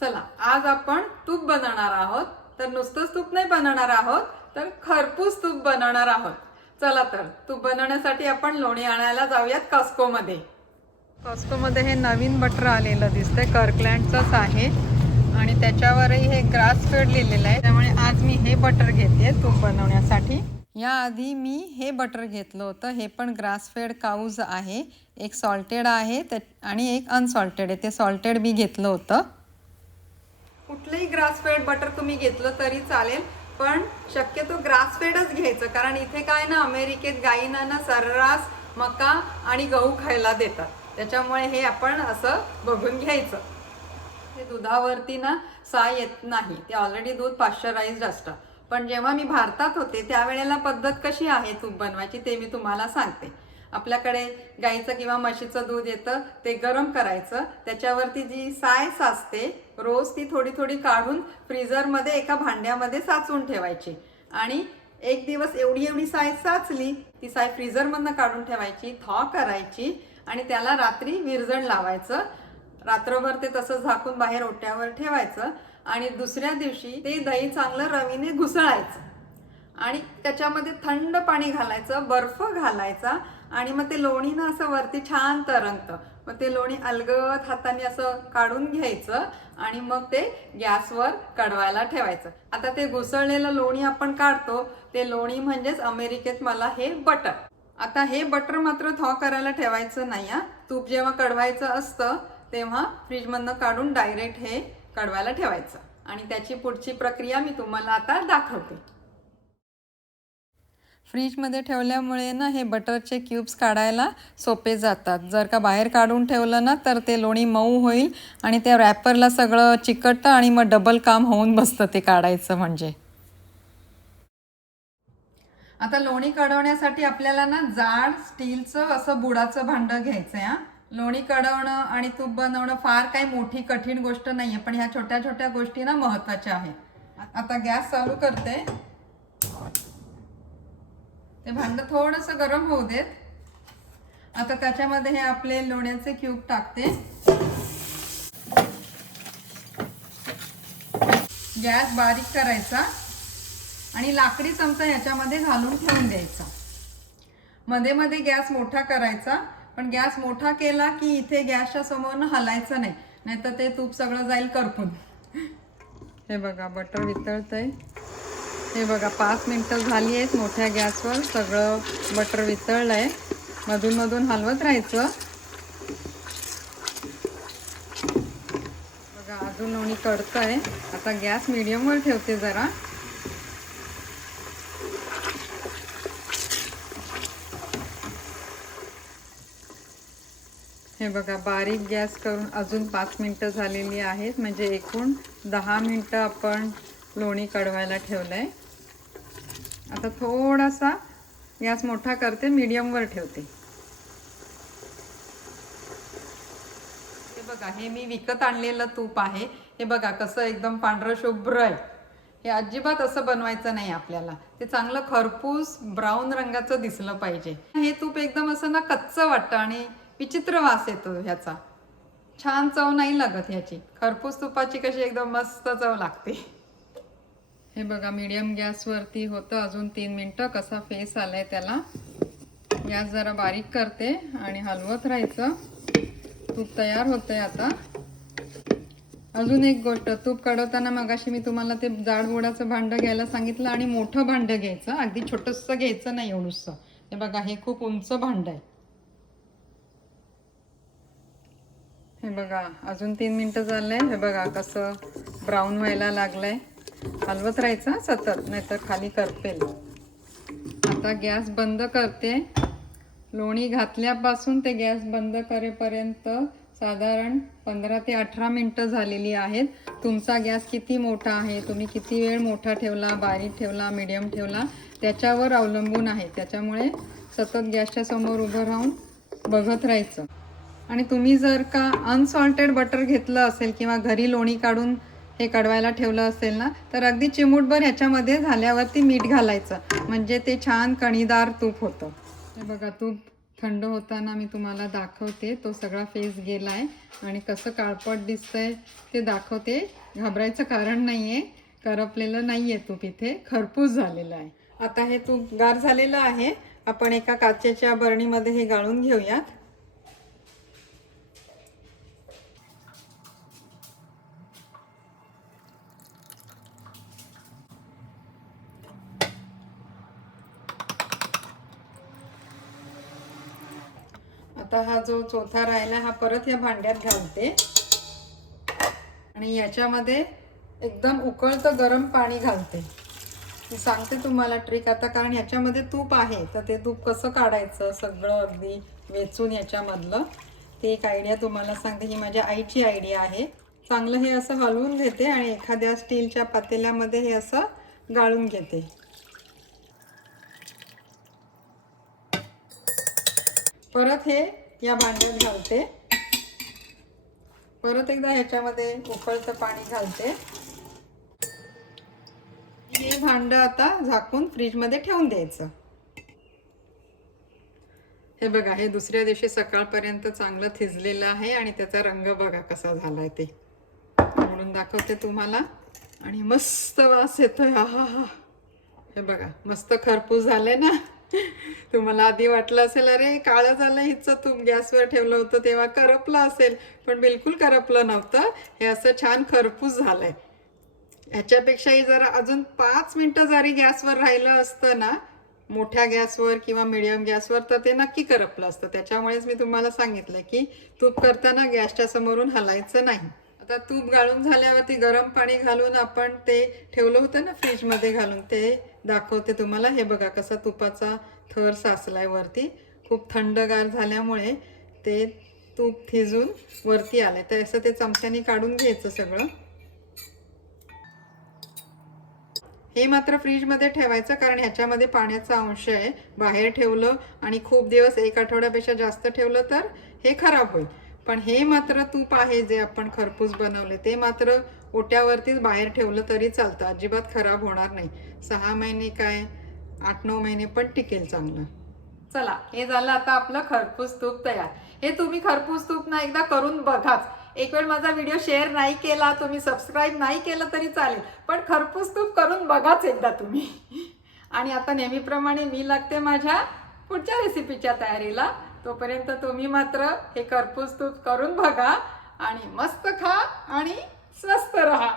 चला आज आपण तूप बनवणार आहोत. तर नुसतंच तूप नाही बनवणार आहोत तर खरपूस तूप बनवणार आहोत. चला तर तूप बनवण्यासाठी आपण लोणी आणायला जाऊयात कॉस्कोमध्ये. कॉस्कोमध्ये हे नवीन बटर आलेलं दिसतंय कर्कलँडचंच आहे. आणि त्याच्यावरही हे ग्रास फेड लिहिलेलं आहे. त्यामुळे आज मी हे बटर घेते तूप बनवण्यासाठी. याआधी मी हे बटर घेतलं होतं. हे पण ग्रासफेड काऊज आहे. एक सॉल्टेड आहे त्या आणि एक अनसॉल्टेड आहे. ते सॉल्टेड मी घेतलं होतं. कुठलंही ग्रासफेड बटर तुम्ही घेतलं तरी चालेल पण शक्यतो ग्रासफेडच घ्यायचं कारण इथे काय ना अमेरिकेत गायींना ना सर्रास मका आणि गहू खायला देतात. त्याच्यामुळे हे आपण असं बघून घ्यायचं. हे दुधावरती ना साय येत नाही. ते ऑलरेडी दूध पाश्चराईज्ड असतं. पण जेव्हा मी भारतात होते त्यावेळेला पद्धत कशी आहे तूप बनवायची ते मी तुम्हाला सांगते. आपल्याकडे गाईचं किंवा म्हशीचं दूध येतं ते गरम करायचं. त्याच्यावरती जी साय साचते रोज ती थोडी थोडी काढून फ्रीझरमध्ये एका भांड्यामध्ये साचवून ठेवायची. आणि एक दिवस एवढी एवढी साय साचली ती साय फ्रीझरमधनं काढून ठेवायची थॉ करायची आणि त्याला रात्री विरजण लावायचं. रात्रभर ते तसं झाकून बाहेर ओट्यावर ठेवायचं आणि दुसऱ्या दिवशी ते दही चांगलं रवीने घुसळायचं. आणि त्याच्यामध्ये थंड पाणी घालायचं बर्फ घालायचा आणि मग ते लोणीनं असं वरती छान तरंगतं. मग ते लोणी अलगद हाताने असं काढून घ्यायचं आणि मग ते गॅसवर कडवायला ठेवायचं. आता ते घुसळलेलं लोणी आपण काढतो ते लोणी म्हणजेच अमेरिकेत मला हे बटर. आता हे बटर मात्र थॉ करायला ठेवायचं नाही हा. तूप जेव्हा कडवायचं असतं तेव्हा फ्रीजमधनं काढून डायरेक्ट हे कडवायला ठेवायचं. आणि त्याची पुढची प्रक्रिया मी तुम्हाला आता दाखवते. फ्रीजमध्ये ठेवल्यामुळे ना हे बटरचे क्यूब्स काढायला सोपे जातात. जर का बाहेर काढून ठेवलं ना तर ते लोणी मऊ होईल आणि त्या रॅपरला सगळं चिकटतं आणि मग डबल काम होऊन बसतं ते काढायचं म्हणजे. आता लोणी कढवण्यासाठी आपल्याला ना जाड स्टीलचं असं बुडाचं भांडं घ्यायचं आहे हां. लोणी कढवणं आणि तूप बनवणं फार काही मोठी कठीण गोष्ट नाही आहे पण ह्या छोट्या छोट्या गोष्टी ना महत्त्वाच्या आहेत. आता गॅस चालू करते. ते भांडं थोडंसं गरम होऊ देत. आता त्याच्यामध्ये हे आपले लोण्याचे क्यूब टाकते. गॅस बारीक करायचा आणि लाकडी चमचा ह्याच्यामध्ये घालून ठेवून द्यायचा. मध्ये मध्ये गॅस मोठा करायचा पण गॅस मोठा केला की इथे गॅसच्या समोरनं हलायचं नाही. नाहीतर ते तूप सगळं जाईल करपून. हे बघा बटर वितळतंय. हे बघा पाच मिनटं झाली आहेत मोठ्या गॅसवर. सगळं बटर वितळलं आहे मधून मधून हलवत राहायचं. बघा अजून लोणी आहे आता गॅस मिडियमवर ठेवते जरा. हे बघा बारीक गॅस करून अजून पाच मिनटं झालेली आहेत. म्हणजे एकूण दहा मिनटं आपण लोणी कडवायला ठेवलं आहे आता थोडासा गॅस मोठा करते मीडियमवर ठेवते. हे बघा हे मी विकत आणलेलं तूप आहे. हे बघा कसं एकदम पांढरं शुभ्र आहे. हे अजिबात असं बनवायचं नाही आपल्याला. ते चांगलं खरपूस ब्राऊन रंगाचं दिसलं पाहिजे. हे तूप एकदम असं ना कच्चं वाटतं आणि विचित्र वास येतो ह्याचा. छान चव नाही लागत ह्याची. खरपूस तुपाची कशी एकदम मस्त चव लागते. हे बघा मीडियम गॅसवरती होतं अजून तीन मिनटं. कसा फेस आलाय त्याला. गॅस जरा बारीक करते आणि हलवत राहायचं. तूप तयार होतंय आता. अजून एक गोष्ट तूप कडवताना मगाशी मी तुम्हाला ते जाडबोडाचं भांडं घ्यायला सांगितलं आणि मोठं भांडं घ्यायचं. अगदी छोटंसं घ्यायचं नाही एवढंसं हे बघा हे खूप उंच भांडं आहे. हे बघा अजून तीन मिनटं झालंय. हे बघा कसं ब्राऊन व्हायला लागलंय. हलवत राहायचं सतत नाहीतर खाली करपेल आता गॅस बंद करते. लोणी घातल्यापासून ते गॅस बंद करेपर्यंत साधारण पंधरा ते अठरा मिनटं झालेली आहेत. तुमचा गॅस किती मोठा आहे? तुम्ही किती वेळ मोठा ठेवला बारीक ठेवला मीडियम ठेवला? त्याच्यावर अवलंबून आहे. त्याच्यामुळे सतत गॅसच्या समोर उभं राहून बघत राहायचं. आणि तुम्ही जर का अनसॉल्टेड बटर घेतलं असेल किंवा घरी लोणी काढून हे कडवायला ठेवलं असेल ना तर अगदी चिमूटभर ह्याच्यामध्ये झाल्यावरती मीठ घालायचं. म्हणजे ते छान कणीदार तूप होतं. हे बघा तूप थंड होताना मी तुम्हाला दाखवते. तो सगळा फेस गेला आहे आणि कसं काळपट दिसतंय ते दाखवते. घाबरायचं कारण नाही आहे करपलेलं नाही आहे तूप इथे. खरपूस झालेलं आहे. आता हे तूप गार झालेलं आहे. आपण एका काचेच्या बरणीमध्ये हे गाळून घेऊयात. आता हा जो चौथा राहिला हा परत या भांड्यात घालते. आणि याच्यामध्ये एकदम उकळतं गरम पाणी घालते. मी सांगते तुम्हाला ट्रिक आता कारण याच्यामध्ये तूप आहे तर ते तूप कसं काढायचं सगळं अगदी वेचून याच्यामधलं ते एक आयडिया तुम्हाला सांगते. ही माझ्या आईची आयडिया आहे. चांगलं हे असं हलवून घेते आणि एखाद्या स्टीलच्या पातेल्यामध्ये हे असं गाळून घेते. परत हे या भांड्यात घालते. परत एकदा ह्याच्यामध्ये उकळतं पाणी घालते. हे भांड आता झाकून फ्रीजमध्ये ठेवून द्यायचं. हे बघा हे दुसऱ्या दिवशी सकाळपर्यंत चांगलं थिजलेलं आहे आणि त्याचा रंग बघा कसा झालाय ते. म्हणून दाखवते तुम्हाला. आणि मस्त वास येतोय. हा हा हा हे बघा मस्त खरपूस झालंय ना? तुम्हाला आधी वाटलं असेल अरे काळं झालं हिचं तूप गॅसवर ठेवलं होतं तेव्हा करपलं असेल. पण बिलकुल करपलं नव्हतं. हे असं छान खरपूस झालंय. ह्याच्यापेक्षाही जरा अजून पाच मिनटं जरी गॅसवर राहिलं असतं ना मोठ्या गॅसवर किंवा मिडियम गॅसवर तर ते नक्की करपलं असतं. त्याच्यामुळेच मी तुम्हाला सांगितलं की तूप करताना गॅसच्या समोरून हलायचं नाही. आता तूप गाळून झाल्यावरती गरम पाणी घालून आपण ते ठेवलं होतं ना फ्रीजमध्ये घालून ते दाखवते तुम्हाला. हे बघा कसा तुपाचा थर साचलाय वरती. खूप थंडगार झाल्यामुळे ते तूप थिजून वरती आलं तर असं ते चमच्याने काढून घ्यायचं सगळं. हे मात्र फ्रीजमध्ये ठेवायचं कारण ह्याच्यामध्ये पाण्याचा अंश आहे. बाहेर ठेवलं आणि खूप दिवस एक आठवड्यापेक्षा जास्त ठेवलं तर हे खराब होईल. पण हे मात्र तूप आहे जे आपण खरपूस बनवले. ते मात्र ओट्यावरतीच बाहेर ठेवलं तरी चालतं. अजिबात खराब होणार नाही. सहा महिने काय? आठ नऊ महिने पण टिकेल चांगलं. चला हे झालं आता आपलं खरपूस तूप तयार. हे तुम्ही खरपूस तूप ना एकदा करून बघाच. एक वेळ माझा व्हिडिओ शेअर नाही केला तुम्ही सबस्क्राईब नाही केलं तरी चालेल. पण खरपूस तूप करून बघाच एकदा तुम्ही. आणि आता नेहमीप्रमाणे मी लागते माझ्या पुढच्या रेसिपीच्या तयारीला. तोपर्यंत तुम्ही मात्र हे करपूस तूप करून बघा आणि मस्त खा आणि स्वस्त रहा.